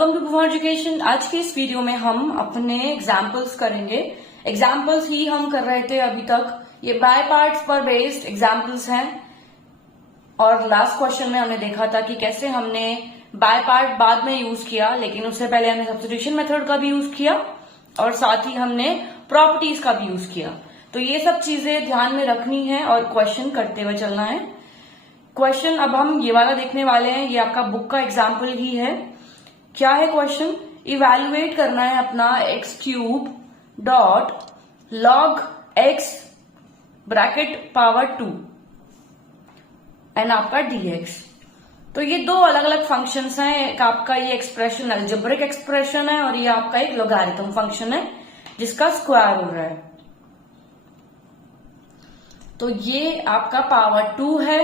Welcome to Bhuvan education. आज की इस वीडियो में हम अपने एग्जाम्पल्स करेंगे। एग्जाम्पल्स ही हम कर रहे थे अभी तक। ये बाय पार्ट्स पर बेस्ड एग्जाम्पल्स हैं और लास्ट क्वेश्चन में हमने देखा था कि कैसे हमने बाय पार्ट बाद में यूज किया, लेकिन उससे पहले हमने सब्स्टिट्यूशन मेथड का भी यूज किया और साथ ही हमने प्रॉपर्टीज का भी यूज किया। तो ये सब चीजें ध्यान में रखनी है और क्वेश्चन करते हुए चलना है। क्वेश्चन अब हम ये वाला देखने वाले हैं, ये आपका बुक का एग्जाम्पल ही है। क्या है क्वेश्चन? इवेल्युएट करना है अपना x cube dot log x bracket power 2 and आपका डीएक्स। तो ये दो अलग अलग फंक्शंस हैं। एक आपका ये एक्सप्रेशन अलजेब्रिक एक्सप्रेशन है और ये आपका एक लॉगरिथम फंक्शन है जिसका स्क्वायर हो रहा है। तो ये आपका पावर 2 है।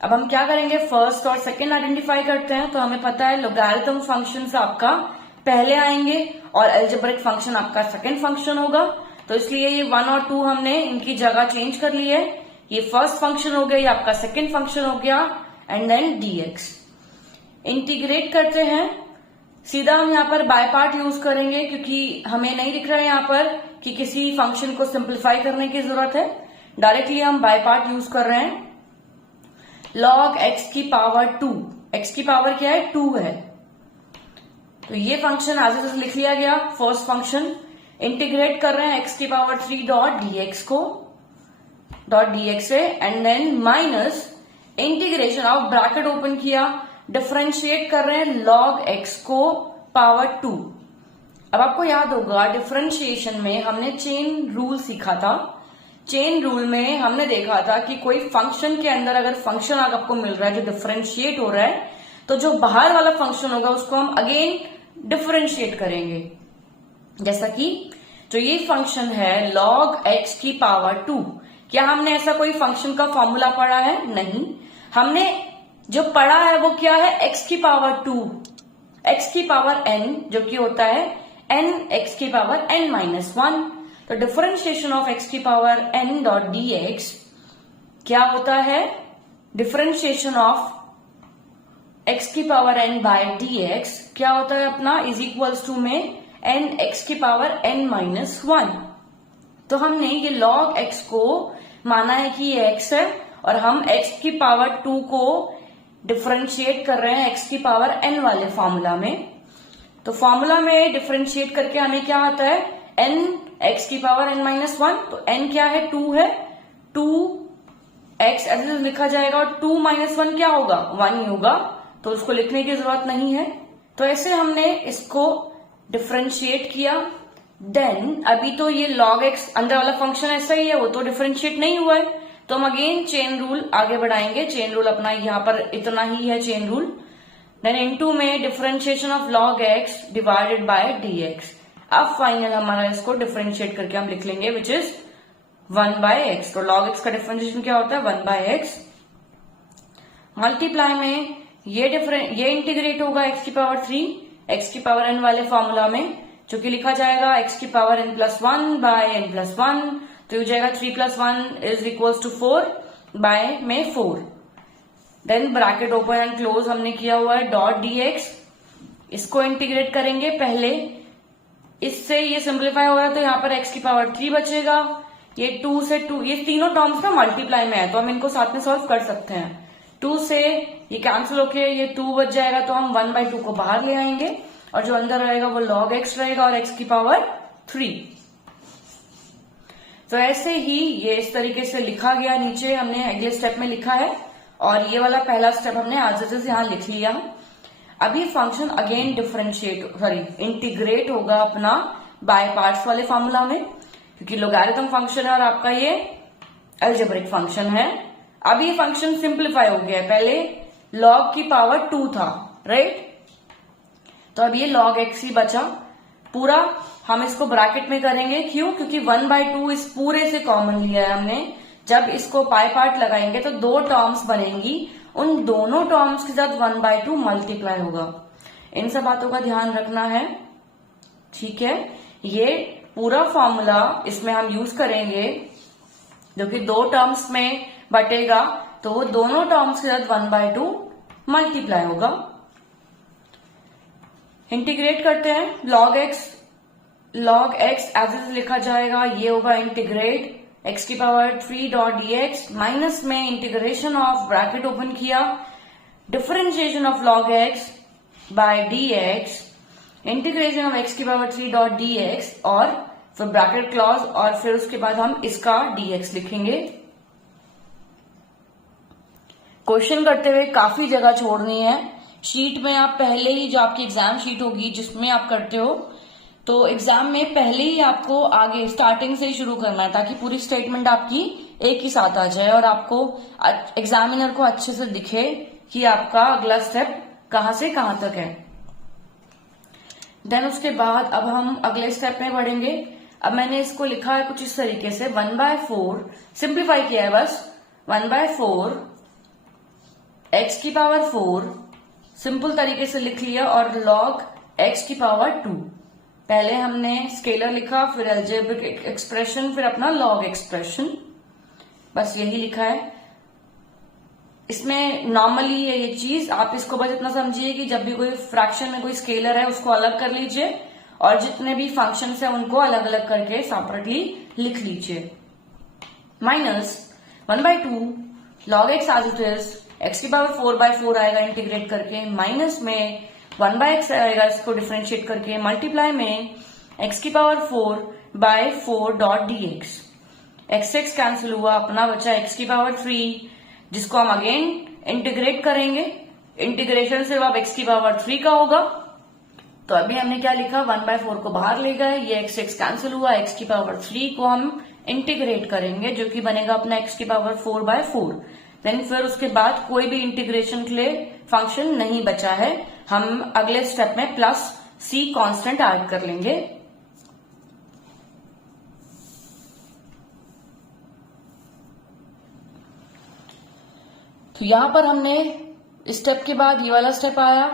अब हम क्या करेंगे, फर्स्ट और सेकंड आइडेंटिफाई करते हैं। तो हमें पता है लॉगरिथम फंक्शन आपका पहले आएंगे और अलजेब्रिक फंक्शन आपका सेकंड फंक्शन होगा। तो इसलिए ये 1 और 2 हमने इनकी जगह चेंज कर ली है। ये फर्स्ट फंक्शन हो गया, ये आपका सेकंड फंक्शन हो गया एंड देन डीएक्स। इंटीग्रेट करते हैं। सीधा हम यहाँ पर बाय पार्ट यूज करेंगे क्योंकि हमें नहीं दिख रहा है यहाँ पर कि किसी फंक्शन को सिंप्लीफाई करने की जरूरत है। डायरेक्टली हम बाय पार्ट यूज कर रहे हैं। log x की पावर 2, x की पावर क्या है? 2 है। तो ये फंक्शन एज इट इज लिख लिया गया, फर्स्ट फंक्शन। इंटीग्रेट कर रहे हैं x की पावर 3 डॉट dx को, डॉट dx से and then minus integration of bracket open किया, डिफरेंशिएट कर रहे हैं log x को पावर 2। अब आपको याद होगा डिफरेंशिएशन में हमने चेन रूल सीखा था। चेन रूल में हमने देखा था कि कोई फंक्शन के अंदर अगर फंक्शन आपको मिल रहा है जो डिफरेंशिएट हो रहा है, तो जो बाहर वाला फंक्शन होगा उसको हम अगेन डिफरेंशिएट करेंगे। जैसा कि जो ये फंक्शन है log x की पावर 2, क्या हमने ऐसा कोई फंक्शन का फॉर्मूला पढ़ा है? नहीं। हमने जो पढ़ा है वो क्या है? x की पावर 2, x की पावर n, जो कि होता है n x की पावर n माइनस 1। तो डिफरेंशिएशन ऑफ x की पावर n डॉट dx क्या होता है? डिफरेंशिएशन ऑफ x की पावर n बाय dx क्या होता है अपना? इज इक्वल्स टू में n x की पावर n माइनस 1। तो हमने ये log x को माना है कि ये x है और हम x की पावर 2 को डिफरेंशिएट कर रहे हैं x की पावर n वाले फॉर्मूला में। तो फॉर्मूला में डिफरेंशिएट करके हमें क्या आता है? n x की पावर n माइनस 1। तो n क्या है? 2 है। 2x ऐसे लिखा जाएगा और 2 माइनस 1 क्या होगा? 1 ही होगा, तो उसको लिखने की जरूरत नहीं है। तो ऐसे हमने इसको डिफरेंशिएट किया। देन अभी तो ये log x अंदर वाला फंक्शन ऐसा ही है, वो तो डिफरेंशिएट नहीं हुआ है। तो हम अगेन चेन रूल आगे बढ़ाएंगे। चेन रूल अपना यहाँ पर इतना ही है चेन रूल। देन इनटू में differentiation of log x divided by dx। अब फाइनल हमारा इसको डिफरेंशिएट करके हम लिख लेंगे विच इज 1 बाय एक्स। तो log x का डिफरेंशिएशन क्या होता है? 1 बाय एक्स। मल्टीप्लाई में ये इंटीग्रेट होगा x की पावर 3 x की पावर n वाले फॉर्मूला में, जो कि लिखा जाएगा x की power n plus 1 by n plus 1। तो हो जाएगा 3 plus 1 is equals to 4 by में 4। Then bracket open and close हमने किया हुआ है डॉट dx। इसको इंटीग्रेट करेंगे पहले, इससे ये सिंप्लीफाई हो रहा है तो यहाँ पर x की पावर 3 बचेगा। ये 2 से 2, ये तीनों टर्म्स ना मल्टीप्लाई में है तो हम इनको साथ में सॉल्व कर सकते हैं। 2 से ये कैंसिल होके ये 2 बच जाएगा तो हम 1 बाई 2 को बाहर ले आएंगे और जो अंदर रहेगा वो log x रहेगा और x की पावर 3। तो ऐसे ही ये इस तरीके से लिखा गया, नीचे हमने अगले स्टेप में लिखा है और ये वाला पहला स्टेप हमने आज से यहाँ लिख लिया। अभी फंक्शन अगेन इंटीग्रेट होगा अपना बाय पार्ट्स वाले फॉर्मूला में, क्योंकि लॉगरिथम फंक्शन है और आपका ये अलजेब्रिक फंक्शन है। अब ये फंक्शन सिंप्लीफाई हो गया है, पहले log की पावर 2 था, राइट? तो अब ये log x ही बचा पूरा। हम इसको ब्रैकेट में करेंगे, क्यों? क्योंकि 1 बाय 2 इस पूरे से कॉमन लिया है हमने। जब इसको बाय पार्ट लगाएंगे तो दो टर्म्स बनेंगी, उन दोनों टर्म्स के साथ 1 बाय 2 मल्टीप्लाई होगा। इन सब बातों का ध्यान रखना है, ठीक है? ये पूरा फॉर्मूला इसमें हम यूज करेंगे जो कि दो टर्म्स में बटेगा, तो वो दोनों टर्म्स के साथ 1 बाय 2 मल्टीप्लाई होगा। इंटीग्रेट करते हैं, log x एज इज लिखा जाएगा, ये होगा इंटीग्रेट x की पावर 3 डॉट dx माइनस में इंटीग्रेशन ऑफ ब्रैकेट ओपन किया, differentiation of log x by dx, integration of x की पावर 3 डॉट dx और फिर ब्रैकेट क्लॉज और फिर उसके बाद हम इसका dx लिखेंगे। क्वेश्चन करते हुए काफी जगह छोड़नी है। शीट में आप पहले ही, जो आपकी एग्जाम शीट होगी जिसमें आप करते हो, तो एग्जाम में पहले ही आपको आगे स्टार्टिंग से ही शुरू करना है ताकि पूरी स्टेटमेंट आपकी एक ही साथ आ जाए और आपको एग्जामिनर को अच्छे से दिखे कि आपका अगला स्टेप कहां से कहां तक है। देन उसके बाद अब हम अगले स्टेप में बढ़ेंगे। अब मैंने इसको लिखा है कुछ इस तरीके से, 1/4 सिंप्लीफाई किया है बस, 1/4 x की पावर 4 सिंपल तरीके से लिख लिया और log x की पावर 2। पहले हमने स्केलर लिखा, फिर अलजेब्रिक एक्सप्रेशन, फिर अपना log एक्सप्रेशन, बस यही लिखा है। इसमें नॉर्मली ये चीज आप इसको बस इतना समझिए कि जब भी कोई फ्रैक्शन में कोई स्केलर है उसको अलग कर लीजिए और जितने भी फंक्शंस है उनको अलग अलग करके सेपरेटली लिख लीजिए। Minus 1/2 log x as it is, x की पावर 4/4 आएगा इंटीग्रेट करके, माइनस में 1/x आएगा इसको डिफरेंशिएट करके, मल्टीप्लाई में x की power 4/4 dot dx, x cancel हुआ, अपना बचा x की पावर 3 जिसको हम अगेन इंटीग्रेट करेंगे। इंटीग्रेशन सिर्फ अब x की पावर 3 का होगा, तो अभी हमने क्या लिखा, 1/4 को बाहर ले गए, ये x कैंसिल हुआ, x की पावर 3 को हम इंटीग्रेट करेंगे जो कि बनेगा अपना x की पावर 4/4। देन फिर उसके बाद कोई भी इंटीग्रेशन के लिए फंक्शन नहीं बचा है, हम अगले स्टेप में प्लस c कांस्टेंट ऐड कर लेंगे। तो यहां पर हमने स्टेप के बाद ये वाला स्टेप आया,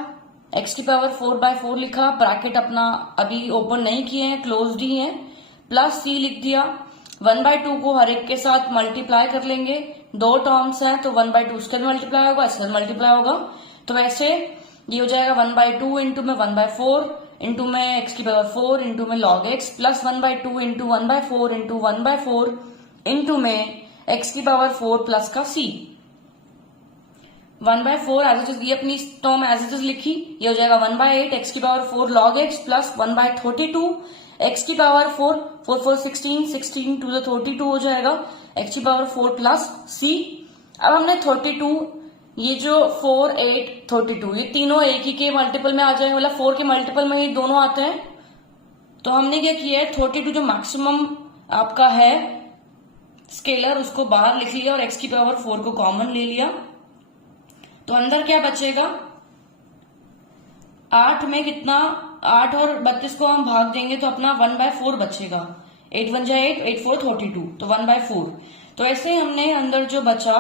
x की पावर 4/4 लिखा, ब्रैकेट अपना अभी ओपन नहीं किए हैं, क्लोज्ड ही है, प्लस c लिख दिया। 1/2 को हर एक के साथ मल्टीप्लाई कर लेंगे, दो टर्म्स हैं तो 1/2 उसके मल्टीप्लाई होगा, इसके मल्टीप्लाई होगा, तो वैसे ये हो जाएगा 1/2 इंटू में 1/4 इंटू में x की पावर 4 इंटू में log x plus 1/2 into 1/4 into 1/4 into में x की पावर 4 प्लस का c। 1/4 एज इट इज, ये अपनी टर्म एज इट इज लिखी, ये हो जाएगा 1/8 x की power 4 log x plus 1/32 x की पावर 4 4 4 16 16 टू द 32 हो जाएगा, x की पावर 4 प्लस c। अब हमने 32, ये जो 4 8 32 ये तीनों एक ही के मल्टीपल में आ जाएंगे, मतलब 4 के मल्टीपल में ये दोनों आते हैं। तो हमने क्या किया है, 32 जो मैक्सिमम आपका है स्केलर उसको बाहर लिख लिया और x की पावर 4 को कॉमन ले लिया, तो अंदर क्या बचेगा, 8 में कितना, 8 और 32 को हम भाग देंगे तो अपना 1/4 बचेगा, 8 1 जा 8 8 4 32, तो 1/4। तो ऐसे हमने अंदर जो बचा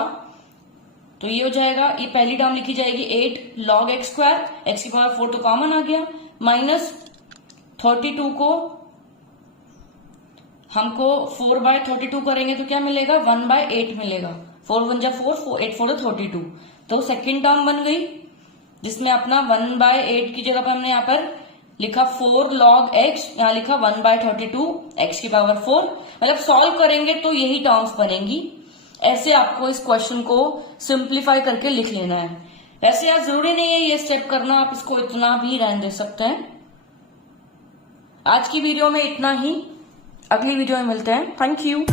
तो ये हो जाएगा, ये पहली टर्म लिखी जाएगी 8 log x स्क्वायर, x की पावर 4 तो कॉमन आ गया, माइनस 32 को हमको 4/32 करेंगे तो क्या मिलेगा, 1/8 मिलेगा, 4 1 जा 4 8 4 32, तो सेकेंड टर्म बन गई जिसमें अपना 1/8 की जगह पर हमने यहाँ पर लिखा 4 log x, यहाँ लिखा 1/32 x की पावर 4, मतलब सॉल्व करेंगे तो यही टर्म्स बनेंगी। ऐसे आपको इस क्वेश्चन को सिंप्लीफाई करके लिख लेना है। वैसे यार जरूरी नहीं है ये स्टेप करना, आप इसको इतना भी रहने दे सकते हैं। आज की वीडियो में इतना ही, अगली वीडियो में मिलते हैं। Thank you.